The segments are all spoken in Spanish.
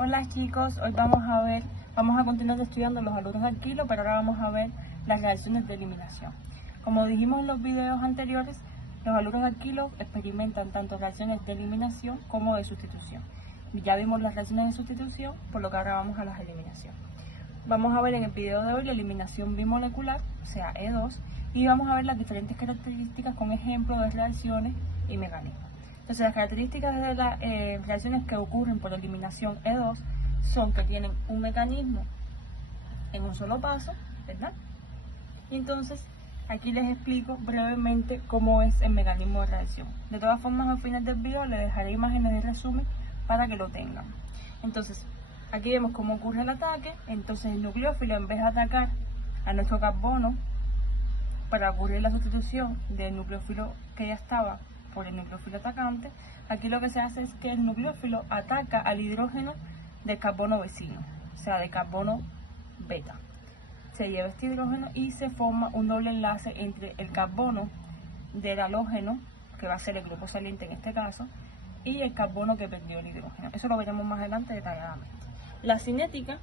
Hola chicos, hoy vamos a continuar estudiando los haluros de alquilo, pero ahora vamos a ver las reacciones de eliminación. Como dijimos en los videos anteriores, los haluros de alquilo experimentan tanto reacciones de eliminación como de sustitución. Ya vimos las reacciones de sustitución, por lo que ahora vamos a las de eliminación. Vamos a ver en el video de hoy la eliminación bimolecular, o sea E2, y vamos a ver las diferentes características con ejemplos de reacciones y mecanismos. Entonces, las características de las reacciones que ocurren por eliminación E2 son que tienen un mecanismo en un solo paso, ¿verdad? Y entonces, aquí les explico brevemente cómo es el mecanismo de reacción. De todas formas, al final del video les dejaré imágenes de resumen para que lo tengan. Entonces, aquí vemos cómo ocurre el ataque. Entonces, el nucleófilo, en vez de atacar a nuestro carbono para ocurrir la sustitución del nucleófilo que ya estaba por el nucleófilo atacante, aquí lo que se hace es que el nucleófilo ataca al hidrógeno del carbono vecino, o sea, de carbono beta. Se lleva este hidrógeno y se forma un doble enlace entre el carbono del halógeno, que va a ser el grupo saliente en este caso, y el carbono que perdió el hidrógeno. Eso lo veremos más adelante detalladamente. La cinética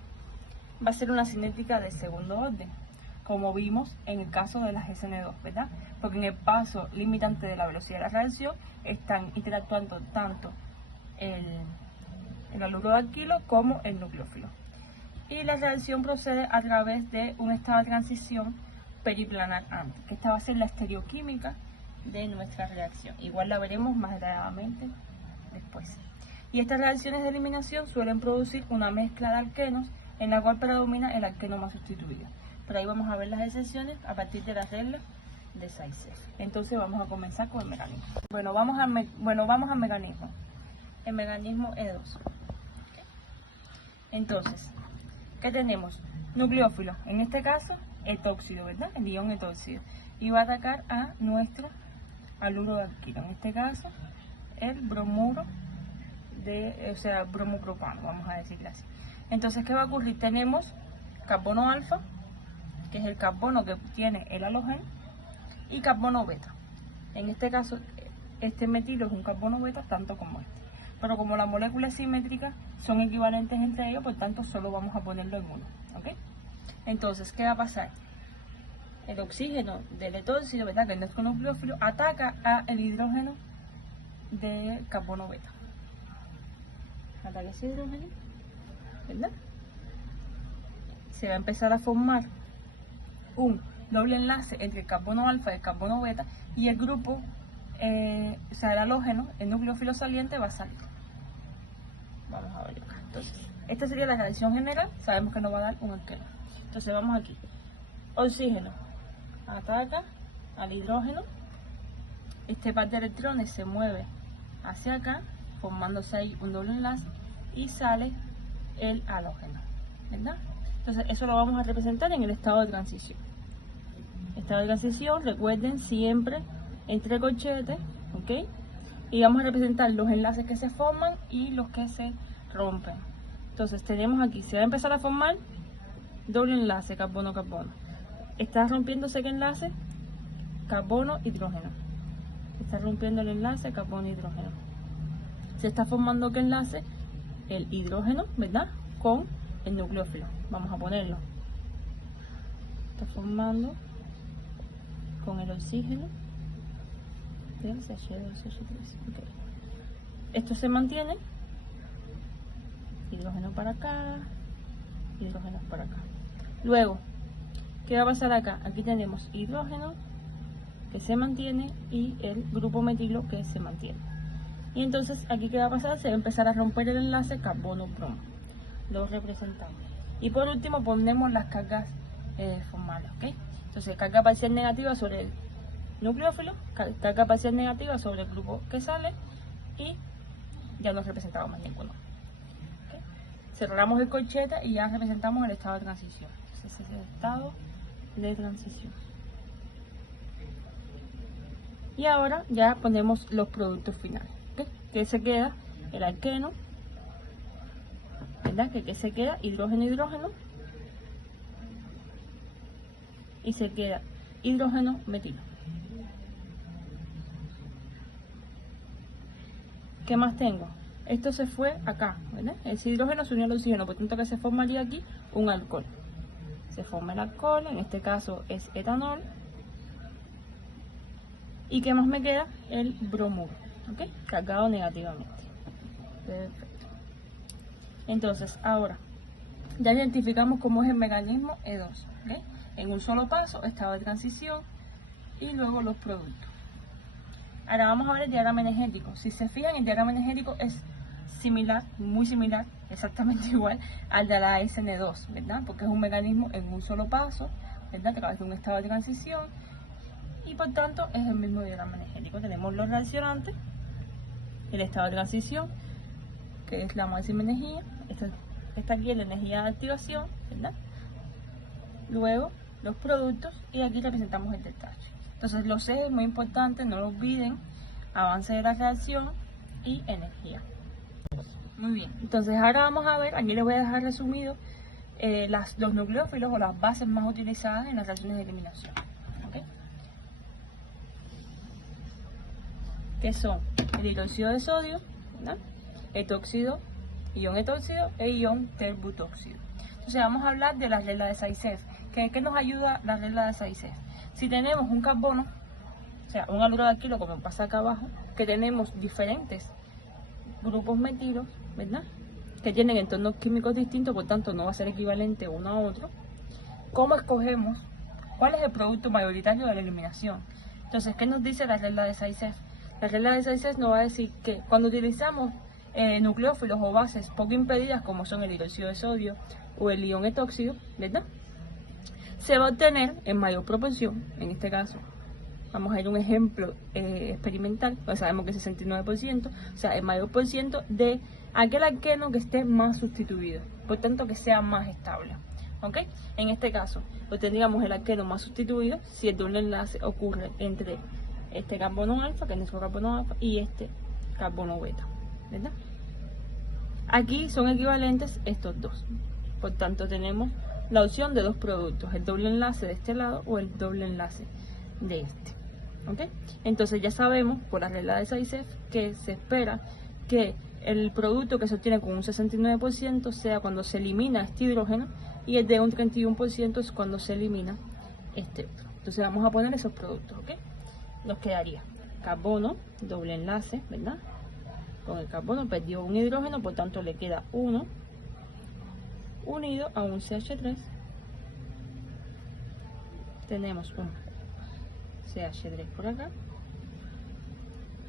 va a ser una cinética de segundo orden, como vimos en el caso de las SN2, ¿verdad? Porque en el paso limitante de la velocidad de la reacción están interactuando tanto el haluro de alquilo como el nucleófilo. Y la reacción procede a través de un estado de transición periplanar antes, que esta va a ser la estereoquímica de nuestra reacción. Igual la veremos más detalladamente después. Y estas reacciones de eliminación suelen producir una mezcla de alquenos en la cual predomina el alqueno más sustituido. Pero ahí vamos a ver las excepciones a partir de las reglas de Sayce. Entonces vamos a comenzar con el mecanismo. Bueno, vamos al mecanismo. El mecanismo E2. Entonces, ¿qué tenemos? Nucleófilo, en este caso, etóxido, ¿verdad? El ion etóxido. Y va a atacar a nuestro haluro de alquilo. En este caso, el bromuro bromopropano, vamos a decirlo así. Entonces, ¿qué va a ocurrir? Tenemos carbono alfa, que es el carbono que tiene el halógeno, y carbono beta. En este caso, este metilo es un carbono beta tanto como este. Pero como la molécula es simétrica, son equivalentes entre ellos, por tanto solo vamos a ponerlo en uno. ¿Ok? Entonces, ¿qué va a pasar? El oxígeno del etóxido, ¿verdad?, que es nuestro nucleófilo, ataca al hidrógeno de carbono beta. Ataca ese hidrógeno, ¿verdad? Se va a empezar a formar un doble enlace entre el carbono alfa y el carbono beta, y el grupo, el halógeno, el nucleófilo saliente, va a salir. Vamos a ver acá. Entonces, esta sería la reacción general. Sabemos que nos va a dar un alqueno. Entonces, vamos aquí. Oxígeno ataca al hidrógeno. Este par de electrones se mueve hacia acá, formándose ahí un doble enlace, y sale el halógeno, ¿verdad? Entonces, eso lo vamos a representar en el estado de transición. Estado de transición, recuerden, siempre entre corchetes, ¿ok? Y vamos a representar los enlaces que se forman y los que se rompen. Entonces, tenemos aquí, se va a empezar a formar doble enlace, carbono-carbono. Está rompiéndose qué enlace, carbono-hidrógeno. Está rompiendo el enlace, carbono-hidrógeno. Se está formando qué enlace, el hidrógeno, ¿verdad?, con el nucleófilo. Vamos a ponerlo. Está formando con el oxígeno del CH2SO3. Okay. Esto se mantiene. Hidrógeno para acá, hidrógeno para acá. Luego, ¿qué va a pasar acá? Aquí tenemos hidrógeno que se mantiene y el grupo metilo que se mantiene. Y entonces, aquí ¿qué va a pasar? Se va a empezar a romper el enlace carbono-bromo. Lo representamos. Y por último ponemos las cargas formales, ¿ok? Entonces, carga parcial negativa sobre el nucleófilo, carga parcial negativa sobre el grupo que sale, y ya no representamos más ninguno. ¿Okay? Cerramos el corchete y ya representamos el estado de transición. Entonces, es el estado de transición. Y ahora ya ponemos los productos finales. ¿Okay? Que se queda el alqueno, ¿verdad? Que se queda hidrógeno-hidrógeno, y se queda hidrógeno-metilo. ¿Qué más tengo? esto se fue acá, ¿verdad? Ese hidrógeno se unió al oxígeno, por tanto que se formaría aquí un alcohol. Se forma el alcohol, en este caso es etanol. ¿Y qué más me queda? El bromuro, ¿ok? Cargado negativamente. Perfecto. Entonces, ahora, ya identificamos cómo es el mecanismo E2, ¿ok? En un solo paso, estado de transición y luego los productos. Ahora vamos a ver el diagrama energético. Si se fijan, el diagrama energético es similar, muy similar, exactamente igual al de la SN2, ¿verdad? Porque es un mecanismo en un solo paso, ¿verdad? A través de un estado de transición y por tanto es el mismo diagrama energético. Tenemos los reaccionantes, el estado de transición, que es la máxima energía, esta aquí es la energía de activación, ¿verdad? Luego los productos y aquí representamos el detalle. Entonces los ejes muy importantes, no lo olviden, avance de la reacción y energía. Muy bien, entonces ahora vamos a ver, aquí les voy a dejar resumido los nucleófilos o las bases más utilizadas en las reacciones de eliminación. ¿Okay? Que son el hidróxido de sodio, ¿verdad? Etóxido, ion etóxido e ion terbutóxido. Entonces vamos a hablar de la regla de Zaitsev. ¿Qué nos ayuda la regla de Zaitsev? Si tenemos un carbono, o sea, un haluro de alquilo, como pasa acá abajo, que tenemos diferentes grupos metilos, ¿verdad? Que tienen entornos químicos distintos, por tanto no va a ser equivalente uno a otro. ¿Cómo escogemos cuál es el producto mayoritario de la eliminación? Entonces, ¿qué nos dice la regla de Zaitsev? La regla de Zaitsev nos va a decir que cuando utilizamos nucleófilos o bases poco impedidas, como son el hidróxido de sodio o el ion etóxido, ¿verdad? Se va a obtener en mayor proporción, en este caso, vamos a ver un ejemplo experimental, pues sabemos que es 69%, o sea, el mayor por ciento de aquel alqueno que esté más sustituido, por tanto que sea más estable, ¿ok? En este caso, obtendríamos el alqueno más sustituido si el doble enlace ocurre entre este carbono alfa, que es nuestro carbono alfa, y este carbono beta, ¿verdad? Aquí son equivalentes estos dos, por tanto tenemos la opción de dos productos, el doble enlace de este lado o el doble enlace de este. ¿Okay? Entonces ya sabemos por la regla de Zaitsev que se espera que el producto que se obtiene con un 69% sea cuando se elimina este hidrógeno y el de un 31% es cuando se elimina este otro. Entonces vamos a poner esos productos, ¿ok? Nos quedaría carbono, doble enlace, ¿verdad? Con el carbono perdió un hidrógeno, por tanto le queda uno unido a un CH3. Tenemos un CH3 por acá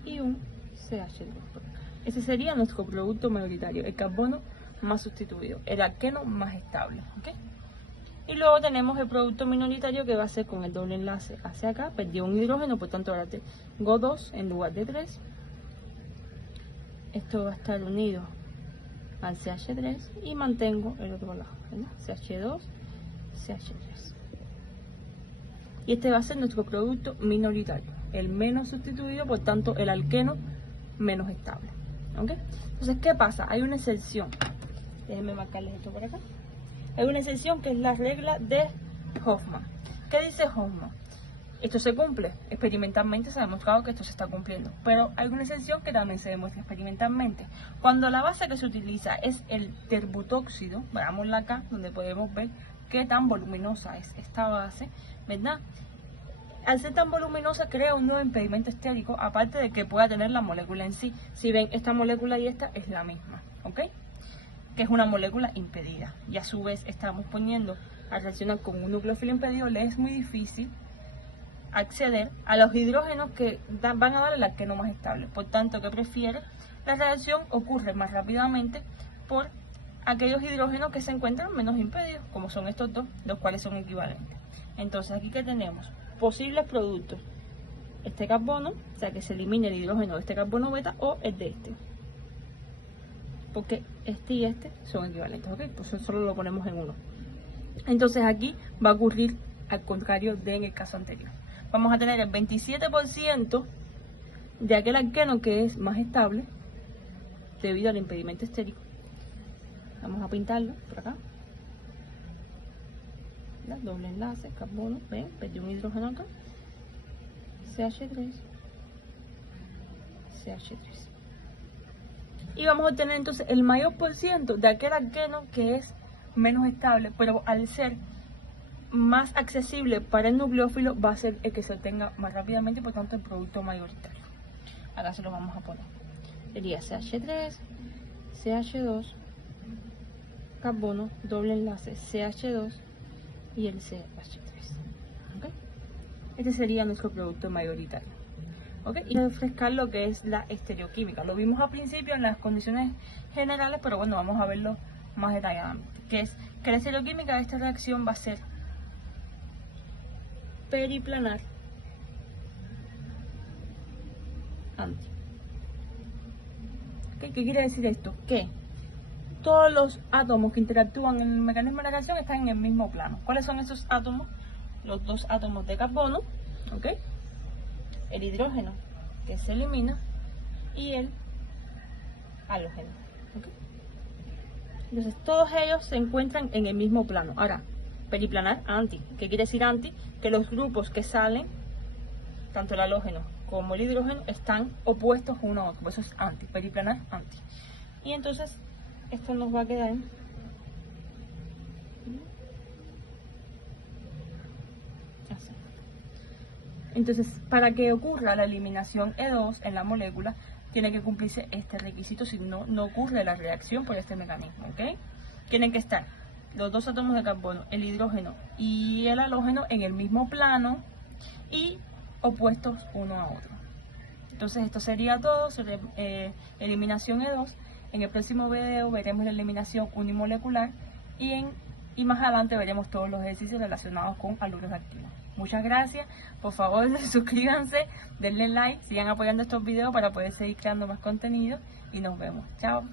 y un CH3 por acá. Ese sería nuestro producto mayoritario, el carbono más sustituido, el alqueno más estable, ¿ok? Y luego tenemos el producto minoritario que va a ser con el doble enlace hacia acá, perdió un hidrógeno, por tanto ahora tengo 2 en lugar de 3. Esto va a estar unido al CH3 y mantengo el otro lado, ¿verdad? CH2, CH3. Y este va a ser nuestro producto minoritario, el menos sustituido, por tanto el alqueno menos estable, ¿ok? Entonces, ¿qué pasa? Hay una excepción, déjenme marcarles esto por acá. Hay una excepción que es la regla de Hofmann. ¿Qué dice Hofmann? Esto se cumple, experimentalmente se ha demostrado que esto se está cumpliendo, pero hay una excepción que también se demuestra experimentalmente. Cuando la base que se utiliza es el terbutóxido, veámosla acá, donde podemos ver qué tan voluminosa es esta base, ¿verdad? Al ser tan voluminosa crea un nuevo impedimento estérico, aparte de que pueda tener la molécula en sí. Si ven, esta molécula y esta es la misma, ¿ok? Que es una molécula impedida, y a su vez estamos poniendo a reaccionar con un nucleófilo impedido, le es muy difícil acceder a los hidrógenos que van a dar el alqueno más estable. Por tanto, ¿qué prefiere? La reacción ocurre más rápidamente por aquellos hidrógenos que se encuentran menos impedidos, como son estos dos, los cuales son equivalentes. Entonces, aquí que tenemos posibles productos, este carbono, o sea que se elimine el hidrógeno de este carbono beta o el de este, porque este y este son equivalentes, ¿ok? Pues solo lo ponemos en uno. Entonces aquí va a ocurrir al contrario de en el caso anterior. Vamos a tener el 27% de aquel alqueno que es más estable debido al impedimento estérico. Vamos a pintarlo por acá. ¿Verdad? Doble enlace, carbono, ven, perdió un hidrógeno acá. CH3, CH3. y vamos a obtener entonces el mayor por ciento de aquel alqueno que es menos estable, pero al ser más accesible para el nucleófilo va a ser el que se obtenga más rápidamente y por tanto el producto mayoritario. Acá se lo vamos a poner. Sería CH3, CH2, carbono, doble enlace CH2 y el CH3. ¿Okay? Este sería nuestro producto mayoritario. ¿Okay? Y refrescar lo que es la estereoquímica. Lo vimos al principio en las condiciones generales, pero bueno, vamos a verlo más detalladamente. Que es que la estereoquímica de esta reacción va a ser periplanar anti. ¿Okay? ¿Qué quiere decir esto? Que todos los átomos que interactúan en el mecanismo de la reacción están en el mismo plano. ¿Cuáles son esos átomos? Los dos átomos de carbono, ¿okay? El hidrógeno que se elimina y el halógeno. ¿Okay? Entonces todos ellos se encuentran en el mismo plano. Ahora, periplanar anti. ¿Qué quiere decir anti? Que los grupos que salen, tanto el halógeno como el hidrógeno, están opuestos uno a otro. Por eso es anti, periplanar anti. Y entonces esto nos va a quedar así. Entonces, para que ocurra la eliminación E2 en la molécula, tiene que cumplirse este requisito, si no, no ocurre la reacción por este mecanismo, ¿ok? Tienen que estar los dos átomos de carbono, el hidrógeno y el halógeno en el mismo plano y opuestos uno a otro. Entonces esto sería todo sobre eliminación E2. En el próximo video veremos la eliminación unimolecular y más adelante veremos todos los ejercicios relacionados con haluros activos. Muchas gracias, por favor suscríbanse, denle like, sigan apoyando estos videos para poder seguir creando más contenido y nos vemos. Chao.